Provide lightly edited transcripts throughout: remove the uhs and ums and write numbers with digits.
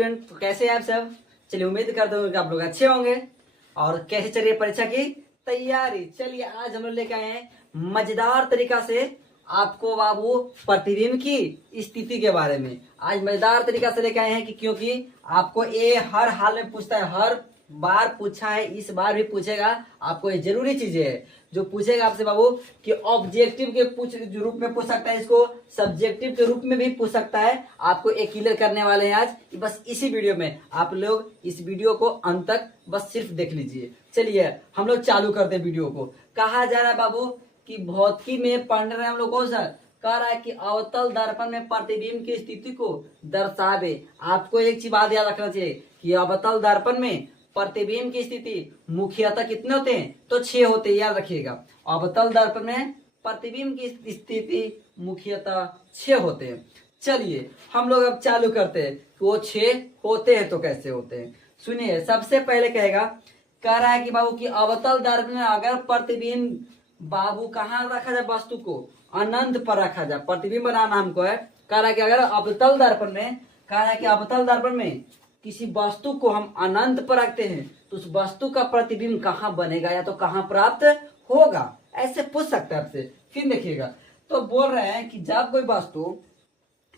Student, तो कैसे हैं आप सब? चलिए, उम्मीद करता हूँ कि आप लोग अच्छे होंगे। और कैसे चल रही है परीक्षा की तैयारी? चलिए, आज हम लोग लेके आए हैं मजेदार तरीका से आपको बाबू प्रतिबिंब की स्थिति के बारे में। आज मजेदार तरीका से लेके आए हैं कि क्योंकि आपको ये हर हाल में पूछता है, हर बार पूछा है, इस बार भी पूछेगा। आपको ये जरूरी चीजें है जो पूछेगा आपसे बाबू कि ऑब्जेक्टिव के रूप में पूछ सकता है, इसको सब्जेक्टिव के रूप में भी पूछ सकता है। आपको एक क्लियर करने वाले हैं आज बस इसी वीडियो में। आप लोग इस वीडियो को अंत तक बस सिर्फ देख लीजिए। चलिए हम लोग चालू करते हैं वीडियो को। कहा जा रहा है बाबू कि भौतिकी में पढ़ रहे हैं हम लोग। कौन सा कह रहा है कि अवतल दर्पण में प्रतिबिंब की स्थिति को दर्शावे। आपको एक चीज बात याद रखना चाहिए कि अवतल दर्पण में प्रतिबिंब की स्थिति मुख्यतः कितने होते हैं? तो 6 होते हैं, याद रखिएगा। अवतल दर्पण में प्रतिबिंब की स्थिति मुख्यतः 6 होते हैं। चलिए हम लोग अब चालू करते हैं कि वो 6 होते हैं तो कैसे होते हैं। सुनिए, सबसे पहले कह रहा है कि बाबू की अवतल दर्पण में अगर प्रतिबिंब बाबू कहाँ रखा जाए, वस्तु को अनंत पर रखा जाए। प्रतिबिंब बनाना हमको है। कह रहा है कि अगर अवतल दर्पण में, कह रहा है कि अवतल दर्पण में किसी वस्तु को हम अनंत पर रखते हैं तो उस वस्तु का प्रतिबिंब कहाँ बनेगा या तो कहाँ प्राप्त होगा, ऐसे पूछ सकते हैं आपसे। फिर देखिएगा, तो बोल रहे हैं कि जब कोई वस्तु,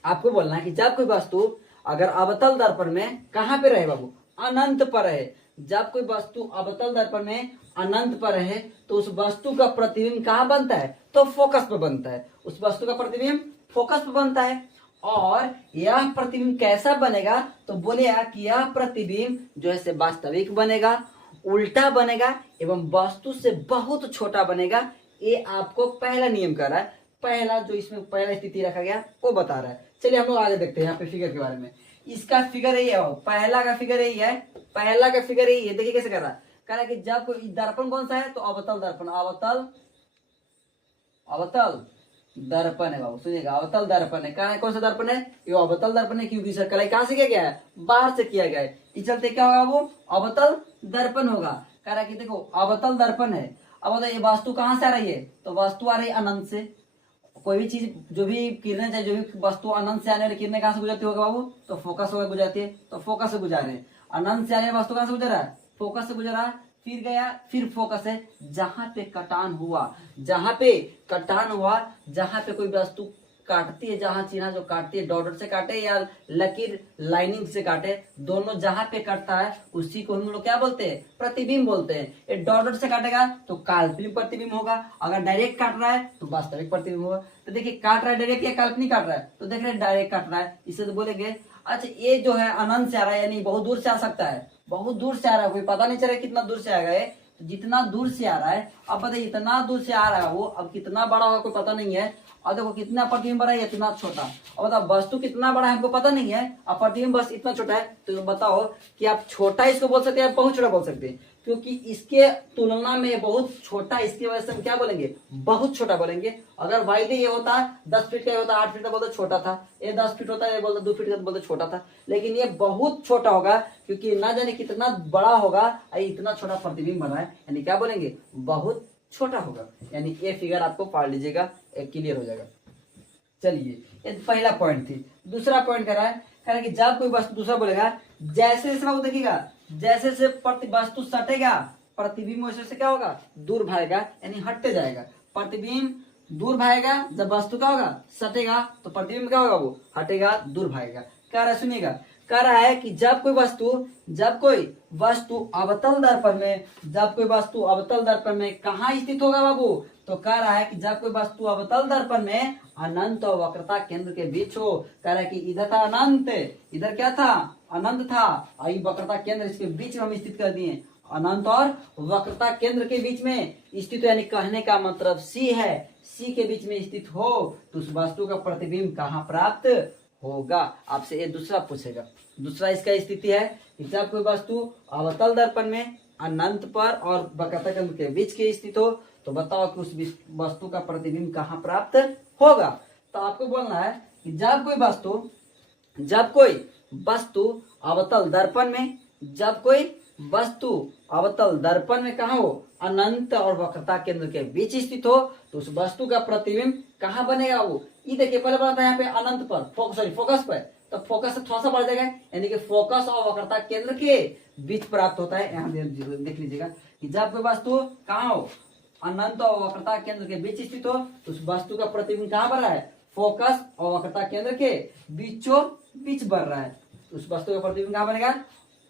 आपको बोलना है कि जब कोई वस्तु अगर अवतल दर्पण में कहाँ पे रहे बाबू, अनंत पर रहे। जब कोई वस्तु अवतल दर्पण में अनंत पर रहे तो उस वस्तु का प्रतिबिंब कहाँ बनता है? तो फोकस पर बनता है। उस वस्तु का प्रतिबिंब फोकस पर बनता है। और यह प्रतिबिंब कैसा बनेगा? तो बोलेगा कि यह प्रतिबिंब जो है से वास्तविक बनेगा, उल्टा बनेगा एवं वस्तु से बहुत छोटा बनेगा। ये आपको पहला नियम कर रहा है। पहला जो इसमें पहला स्थिति रखा गया वो बता रहा है। चलिए हम लोग आगे देखते हैं यहाँ पे फिगर के बारे में। इसका फिगर यही है, पहला का फिगर यही है। पहला का फिगर यही है। देखिए कैसे कर रहा है। कह रहा है कि जब कोई दर्पण कौन सा है? तो अवतल दर्पण। अवतल दर्पण है बाबू, सुनिएगा, अवतल दर्पण है। कहा है कौन सा दर्पण है? ये अवतल दर्पण है क्योंकि इसका कलाई कहां से किया गया है? बाहर से किया गया है। इस चलते क्या होगा वो अवतल दर्पण होगा। कह रहा है कि देखो अवतल दर्पण है। अब बताइए वस्तु कहां से आ रही है? तो वस्तु आ रही है अनंत से। कोई भी चीज, जो भी किरणें चाहे, जो भी वस्तु अनंत से आने वाली किरणें कहां से गुजरती होगा बाबू? तो फोकस होकर गुजरती है। तो फोकस से गुजर रहे हैं। अनंत से आने वाली वस्तु कहां से गुजर रहा है? फोकस से गुजरा, फिर गया, फिर फोकस है। जहां पे कटान हुआ, जहां पे कटान हुआ, जहां पे कोई वस्तु काटती है, जहां चिन्ह जो काटती है, डॉट से काटे या लकीर लाइनिंग से काटे, दोनों जहां पे कटता है उसी को हम लोग क्या बोलते हैं? प्रतिबिंब बोलते हैं। ये डॉट से काटेगा तो काल्पनिक प्रतिबिंब होगा। अगर डायरेक्ट काट रहा है तो वास्तविक प्रतिबिंब होगा। तो देखिए, काट रहा है डायरेक्ट या काल्पनिक काट रहा है? तो देख रहे हैं डायरेक्ट काट रहा है। इसे तो बोलेंगे अच्छा ये जो है अनंत से आ रहा है, यानी बहुत दूर से आ सकता है। बहुत दूर से आ रहा है, कोई पता नहीं चल रहा कितना दूर से आएगा ये। तो जितना दूर से आ रहा है, अब बताइए इतना दूर से आ रहा है वो, अब कितना बड़ा होगा कोई पता नहीं है। और देखो कितना प्रतिबिंब बड़ा है, इतना छोटा। और बताओ वस्तु कितना बड़ा है हमको पता नहीं है, और प्रतिबिंब बस इतना छोटा है। तो बताओ कि आप छोटा इसको बोल सकते हैं या बहुत छोटा बोल सकते हैं? क्योंकि इसके तुलना में बहुत छोटा, इसकी वजह से हम क्या बोलेंगे? बहुत छोटा बोलेंगे। अगर वाइड ये होता 10 फीट का होता, 8 फीट का बोलते छोटा था। ये 10 फीट होता है, ये बोलते 2 फीट का बोलते छोटा था। लेकिन ये बहुत छोटा होगा क्योंकि ना जाने कितना बड़ा होगा, इतना छोटा प्रतिबिंब बना है, यानी क्या बोलेंगे? बहुत छोटा होगा। यानी ये फिगर आपको पढ़ लीजिएगा, क्लियर हो जाएगा। चलिए, ये पहला पॉइंट थी। दूसरा पॉइंट कह रहा है कि जब कोई वस्तु, दूसरा बोलेगा जैसे जैसे बाबू देखिएगा, जैसे जैसे वस्तु सटेगा प्रतिबिंब वैसे से क्या होगा? दूर भागेगा, यानी हटते जाएगा। प्रतिबिंब दूर भागेगा, जब वस्तु क्या होगा? सटेगा, तो प्रतिबिंब क्या होगा? वो हटेगा, दूर भागेगा। कह रहा है, सुनिएगा, कह रहा है कि जब कोई वस्तु अवतल दर्पण में, जब कोई वस्तु अवतल दर्पण में कहाँ स्थित होगा बाबू? तो कह रहा है कि जब कोई वस्तु अवतल दर्पण में अनंत और वक्रता केंद्र के बीच हो। कह रहा है कि इधर था अनंत, इधर क्या था? अनंत था, और वक्रता केंद्र इसके बीच में हम स्थित कर दिए। अनंत और वक्रता केंद्र के बीच में स्थित, यानी कहने का मतलब सी है, सी के बीच में स्थित हो तो उस वस्तु का प्रतिबिंब कहाँ प्राप्त होगा? आपसे ये दूसरा पूछेगा। दूसरा इसका स्थिति है कि जब कोई वस्तु अवतल दर्पण में अनंत पर और वक्रता केंद्र के बीच के स्थित हो तो बताओ कि उस वस्तु का प्रतिबिंब कहाँ प्राप्त होगा? तो आपको बोलना है कि जब कोई वस्तु अवतल दर्पण में, जब कोई वस्तु अवतल दर्पण में कहा हो? अनंत और वक्रता केंद्र के बीच स्थित हो तो उस वस्तु का प्रतिबिंब कहाँ बनेगा? वो ये देखिए, पहले बना था यहाँ पे अनंत पर, फोकस पर, तो फोकस से थोड़ा सा बढ़ जाएगा, यानी कि फोकस और वक्रता केंद्र के बीच प्राप्त होता है। यहाँ देख लीजिएगा कि जब कोई वस्तु कहाँ हो, अनंत और वक्रता केंद्र के बीच स्थित हो, तो उस वस्तु का प्रतिबिंब कहाँ बन रहा है, फोकस और वक्रता केंद्र के बीचों बीच बढ़ रहा है। उस वस्तु का प्रतिबिंब कहाँ बनेगा,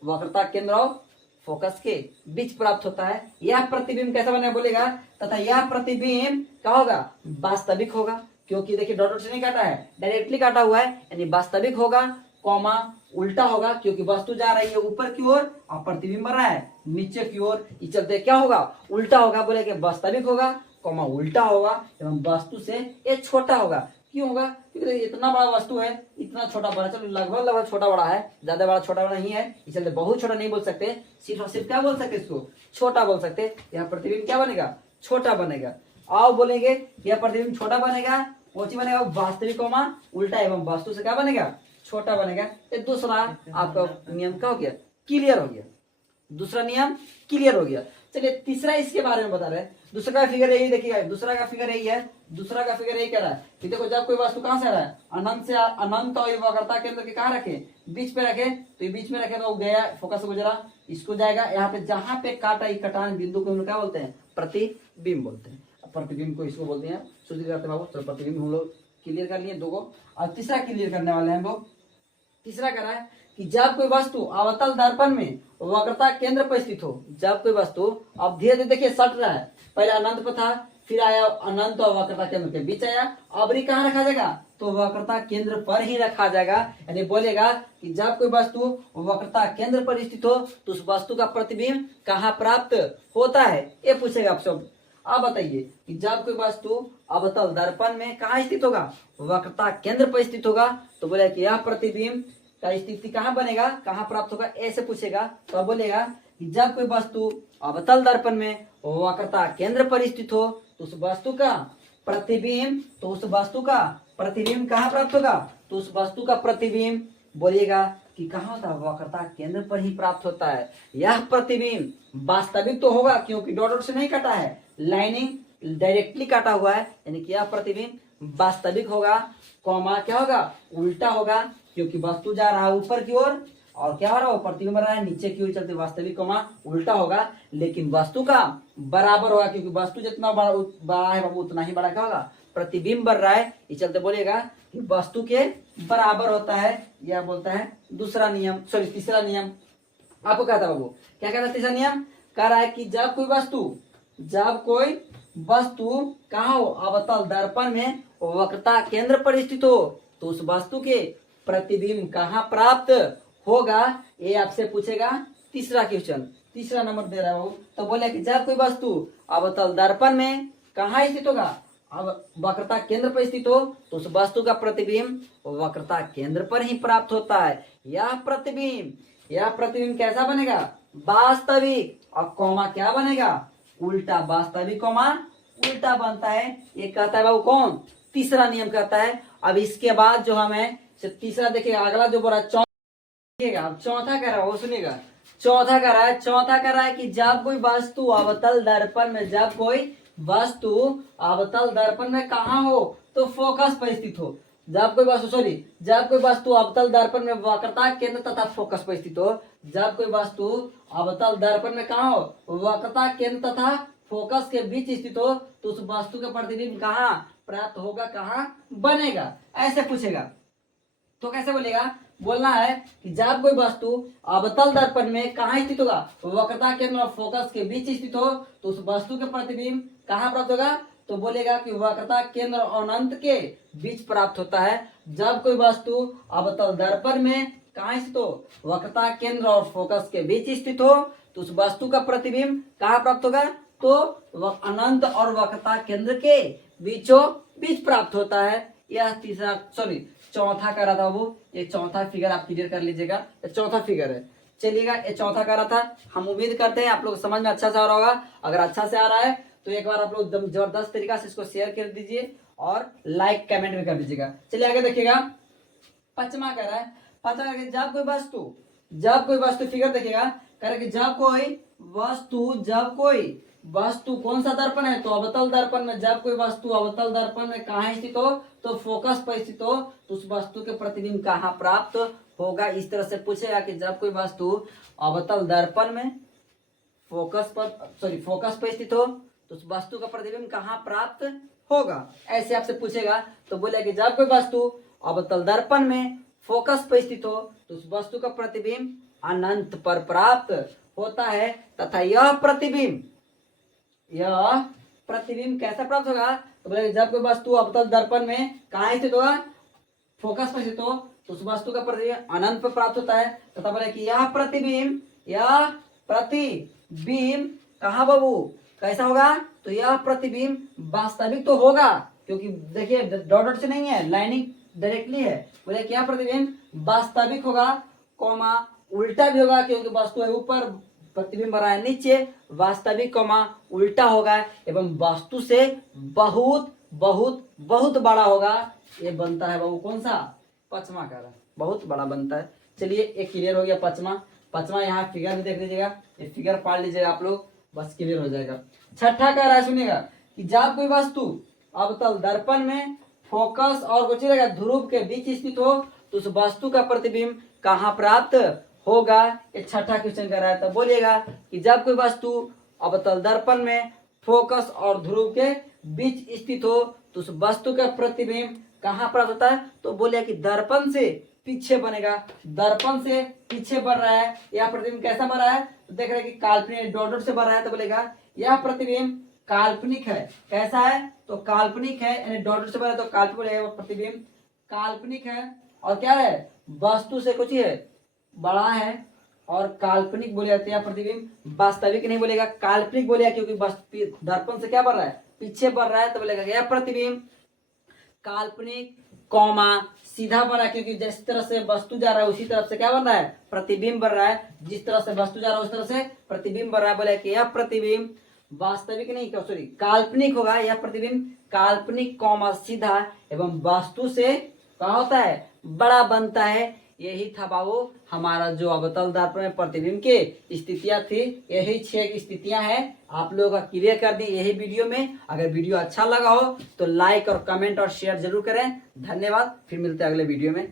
वक्रता केंद्र और फोकस के बीच प्राप्त होता है। यह प्रतिबिंब कैसा बनेगा बोलेगा, तथा यह प्रतिबिंब क्या होगा, वास्तविक होगा, क्योंकि देखिए डॉट से नहीं काटा है, डायरेक्टली काटा हुआ है, यानी वास्तविक होगा, कॉमा उल्टा होगा, क्योंकि वस्तु जा रही है ऊपर की ओर और प्रतिबिंब बन रहा है नीचे की ओर, इस चलते क्या होगा, उल्टा होगा। बोले कि वास्तविक होगा, कॉमा उल्टा होगा, एवं वस्तु से ये छोटा होगा। क्यों होगा, क्योंकि इतना बड़ा वस्तु है, इतना छोटा बड़ा, चलो लगभग लगभग छोटा बड़ा है, ज्यादा बड़ा छोटा बड़ा नहीं है, इस चलते बहुत छोटा नहीं बोल सकते, सिर्फ और सिर्फ क्या बोल सकते, इसको छोटा बोल सकते। यहाँ प्रतिबिंब क्या बनेगा, छोटा बनेगा। आओ बोलेंगे यह प्रतिबिंब छोटा बनेगा, कौन बनेगा, वास्तविक कॉमा उल्टा एवं वस्तु से क्या बनेगा, छोटा बनेगा। ये दूसरा आपका नियम क्या हो गया, क्लियर हो गया, दूसरा नियम क्लियर हो गया। चलिए तीसरा इसके बारे में बता रहे हैं। दूसरा का फिगर यही देखिएगा, दूसरा का फिगर यही है, दूसरा का फिगर यही कह रहा है कि देखो जब कोई वस्तु कहां से आ रहा है, अनंत से, अनंत और वक्रता केंद्र के कहां रखे, बीच पे रखे, तो ये बीच में रखे तो गया फोकस गुजरा, इसको जाएगा यहाँ पे, जहां पे काटा ये कटान बिंदु को हम क्या बोलते हैं, प्रतिबिंब बोलते हैं। प्रतिबिंब को इसको बोलते हैं, सूचित करते हैं बाबू। चलो प्रतिबिंब हम लोग क्लियर कर लिए दो को, और तीसरा क्लियर करने वाले हैं हम लोग। तीसरा कह रहा है कि जब कोई वस्तु अवतल दर्पण में वक्रता केंद्र पर स्थित हो, जब कोई वस्तु, अब धीरे धीरे देखिए सट रहा है, पहले अनंत पर था, फिर आया अनंत और वक्रता केंद्र के बीच आया, अब ये कहाँ रखा जाएगा, तो वक्रता केंद्र पर ही रखा जाएगा। यानी बोलेगा कि जब कोई वस्तु वक्रता केंद्र पर स्थित हो, तो उस वस्तु का प्रतिबिंब कहाँ प्राप्त होता है, ये पूछेगा आप सब। अब बताइए कि जब कोई वस्तु अवतल दर्पण में कहाँ स्थित होगा, वक्रता केंद्र पर स्थित होगा, तो बोलेगा कि यह प्रतिबिंब का स्थिति कहाँ बनेगा, कहाँ प्राप्त होगा, ऐसे पूछेगा। तो अब बोलेगा कि जब कोई वस्तु अवतल दर्पण में वक्रता केंद्र पर स्थित हो, तो उस वस्तु का प्रतिबिंब, तो उस वस्तु का प्रतिबिंब कहाँ प्राप्त होगा, तो उस वस्तु का प्रतिबिंब बोलिएगा कि कहाँ होता है, वक्रता केंद्र पर ही प्राप्त होता है। यह प्रतिबिंब वास्तविक तो होगा, क्योंकि डॉट डॉट से नहीं काटा है, लाइनिंग डायरेक्टली काटा हुआ है, यानी कि यह प्रतिबिंब वास्तविक होगा, कॉमा क्या होगा, उल्टा होगा, क्योंकि वस्तु जा रहा है ऊपर की ओर और क्या हो रहा है, प्रतिबिंब बन रहा है नीचे की ओर, चलते वास्तविक कॉमा उल्टा होगा, लेकिन वस्तु का बराबर होगा, क्योंकि वस्तु जितना बड़ा है बाबू उतना ही बड़ा क्या होगा, प्रतिबिंब बन रहा है, इस चलते बोलेगा कि वस्तु के बराबर होता है। यह बोलता है दूसरा नियम, सॉरी तीसरा नियम। आपको कहता बाबू, क्या कहता है तीसरा नियम, कह रहा है कि जब कोई वस्तु कहाँ हो, अवतल दर्पण में वक्रता केंद्र पर स्थित हो, तो उस वस्तु के प्रतिबिंब कहाँ प्राप्त होगा, ये आपसे पूछेगा। तीसरा क्वेश्चन, तीसरा नंबर दे रहा हूँ। तो बोले कि जब कोई वस्तु अवतल दर्पण में कहाँ स्थित होगा, अब वक्रता केंद्र पर स्थित हो, तो उस वस्तु का प्रतिबिंब वक्रता केंद्र पर ही प्राप्त होता है। यह प्रतिबिंब कैसा बनेगा, वास्तविक, और कॉमा क्या बनेगा, उल्टा, वास्तविक कॉमा उल्टा बनता है। ये कहता है बाबू कौन, तीसरा नियम कहता है। अब इसके बाद जो हमें तीसरा देखिएगा, अगला जो बोला चौथा कह रहा है, वो सुनिएगा, चौथा कह रहा है कि जब कोई वस्तु अवतल दर्पण में, जब कोई वस्तु अवतल दर्पण में कहाँ हो, तो फोकस पर स्थित हो। जब कोई वस्तु अवतल दर्पण में वक्रता केंद्र तथा फोकस पर स्थित हो, जब कोई वस्तु अवतल दर्पण में कहाँ हो, वक्रता केंद्र तथा फोकस के बीच स्थित हो, तो उस वस्तु का प्रतिबिंब कहाँ प्राप्त होगा, कहाँ बनेगा, ऐसे पूछेगा। तो कैसे बोलेगा, बोलना है कि जब कोई वस्तु अवतल दर्पण में कहाँ स्थित होगा, वक्रता केंद्र और फोकस के बीच स्थित हो, तो उस वस्तु के प्रतिबिंब कहाँ प्राप्त होगा, तो बोलेगा कि वक्रता केंद्र और अनंत के बीच प्राप्त होता है। जब कोई वस्तु अवतल दर्पण में कहाँ स्थित हो, वक्रता केंद्र और फोकस के बीच स्थित हो, तो उस वस्तु का प्रतिबिंब कहाँ प्राप्त होगा, तो अनंत और वक्रता केंद्र के बीचों बीच प्राप्त होता है। यह चौथा कर रहा था वो, ये चौथा फिगर आप क्लियर कर लीजिएगा, ये चौथा फिगर है। चलिएगा, ये चौथा कर रहा था, हम उम्मीद करते हैं आप लोग समझ में अच्छा से आ रहा होगा। अगर अच्छा से आ रहा है तो एक बार आप लोग एकदम जबरदस्त तरीका से इसको शेयर कर दीजिए और लाइक कमेंट भी कर दीजिएगा। चलिए आगे देखिएगा, पांचवा कह रहा है, जब कोई वस्तु फिगर देखिएगा, कह रहा है कि जब कोई वस्तु कौन सा दर्पण है, तो अवतल दर्पण में जब कोई वस्तु अवतल दर्पण में कहाँ स्थित हो, तो फोकस पर स्थित हो, तो उस वस्तु के प्रतिबिंब कहाँ प्राप्त होगा। इस तरह से पूछेगा कि जब कोई वस्तु अवतल दर्पण में फोकस पर स्थित हो तो उस वस्तु का प्रतिबिंब कहाँ प्राप्त होगा, ऐसे आपसे पूछेगा। तो बोले कि जब कोई वस्तु अवतल दर्पण में फोकस पर स्थित हो तो उस वस्तु का प्रतिबिंब अनंत पर प्राप्त होता है, तथा यह प्रतिबिंब कैसा प्राप्त होगा, तो बोले जब कोई वस्तु अवतल दर्पण में कहाँ स्थित होगा, फोकस पर स्थित हो तो उस वस्तु का प्रतिबिंब अनंत पर प्राप्त होता है, तथा बोले कि यह प्रतिबिंब कहाँ बाबू कैसा होगा, तो यह प्रतिबिंब वास्तविक तो होगा, क्योंकि देखिए डॉट डॉट से नहीं है, लाइनिंग डायरेक्टली है। बोले क्या प्रतिबिंब वास्तविक होगा, कॉमा उल्टा भी होगा, क्योंकि वस्तु है ऊपर, प्रतिबिंब बना है नीचे, वास्तविक कॉमा उल्टा होगा, एवं वस्तु से बहुत बहुत बहुत बड़ा होगा। ये बनता है बाबू कौन सा, पचमा कारण, बहुत बड़ा बनता है। चलिए एक क्लियर हो गया पचमा यहाँ फिगर भी देख लीजिएगा, ये फिगर पढ़ लीजिएगा आप लोग, बस क्लियर हो जाएगा। छठा कह रहा है सुनिएगा कि जब कोई वस्तु अवतल दर्पण में फोकस और कुछ रहेगा ध्रुव के बीच स्थित हो तो उस वस्तु का प्रतिबिंब कहाँ प्राप्त होगा। ये छठा क्वेश्चन कर रहा है। तो बोलिएगा कि जब कोई वस्तु अवतल दर्पण में फोकस और ध्रुव के बीच स्थित हो तो उस वस्तु का प्रतिबिंब कहाँ प्राप्त होता है, तो बोलिए कि दर्पण से पीछे बनेगा, दर्पण से पीछे बढ़ रहा है। यह प्रतिबिंब कैसा बन रहा है, तो देख रहे हैं कि काल्पनिक डॉट डॉट से बढ़ रहा है, तो बोलेगा यह प्रतिबिंब काल्पनिक है। कैसा है, तो काल्पनिक है, यानी डॉट डॉट से बढ़ रहा है तो काल्पनिक बोलेगा, प्रतिबिंब काल्पनिक है। और क्या है, वस्तु से कुछ है बड़ा है, और काल्पनिक बोले जाते हैं प्रतिबिंब, वास्तविक नहीं बोलेगा, काल्पनिक बोलेगा, क्योंकि दर्पण से क्या बढ़ रहा है, पीछे बढ़ रहा है, तो बोलेगा यह प्रतिबिंब काल्पनिक कॉमा सीधा बन रहा है, क्योंकि जिस तरह से वस्तु जा रहा है उसी तरफ से क्या बन रहा है, प्रतिबिंब बन रहा है। जिस तरह से वस्तु जा रहा है उस तरह से प्रतिबिंब बन रहा है। बोले कि यह प्रतिबिंब वास्तविक नहीं, सॉरी काल्पनिक होगा, यह प्रतिबिंब काल्पनिक कॉमा सीधा एवं वस्तु से क्या होता है, बड़ा बनता है। यही था बाबू हमारा जो अवतल दर्पण में प्रतिबिंब की स्थितियां थी, यही 6 स्थितियां हैं, आप लोगों का क्लियर कर दी यही वीडियो में। अगर वीडियो अच्छा लगा हो तो लाइक और कमेंट और शेयर जरूर करें। धन्यवाद, फिर मिलते हैं अगले वीडियो में।